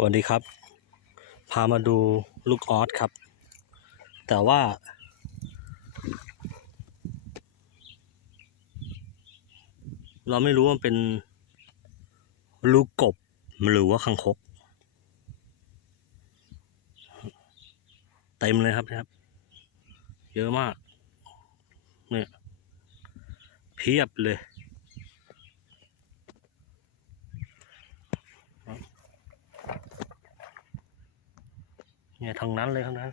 สวัสดีครับ พามาดูลูกออสครับ แต่ว่า เราไม่รู้ว่าเป็นลูกกบหรือว่าคังคก เต็มเลยครับนะครับ เยอะมาก เนี่ยเพียบเลย เนี่ยทางนั้นเลยครับนั้น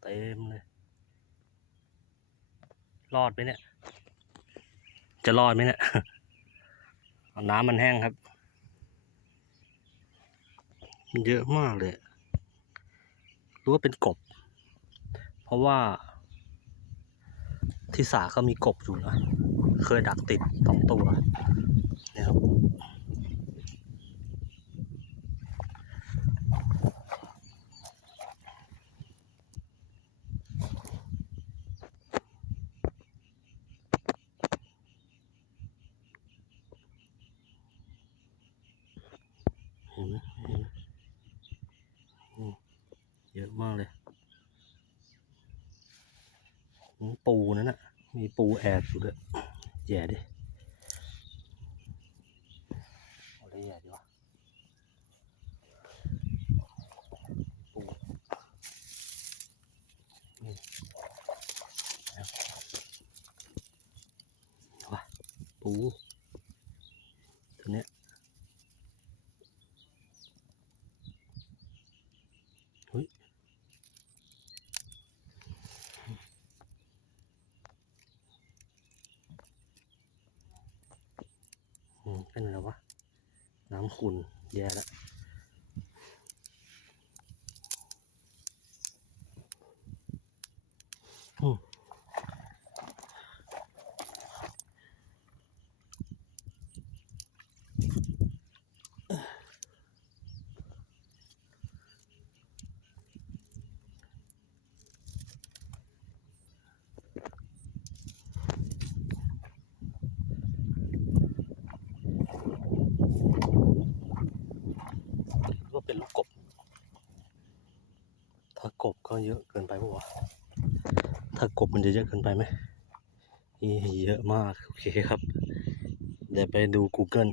เต็มเลย รอดไหมเนี่ย จะรอดไหมเนี่ย น้ำมันแห้งครับมันเยอะมากเลย รู้ว่าเป็นกบ เพราะว่า ที่สาก็มีกบอยู่นะ เคยดักติดสองตัวนี่ครับ ห็นไหมเห็นไหมเยอะมากเลยปูนั่นนะมีปูแอบอยู่ด้วยแย่ดิเอาได้แย่ดีวะปูนี่เอาเอาวะปูตัวเนี้ย อืม เป็นอะไรวะ น้ำขุ่นแย่แล้วอืม เป็นลูกกบ ถ้ากบก็เยอะเกินไปปะวะถ้ากบมันจะเยอะเกินไปไหมเยอะมาก โอเคครับ เดี๋ยวไปดู Google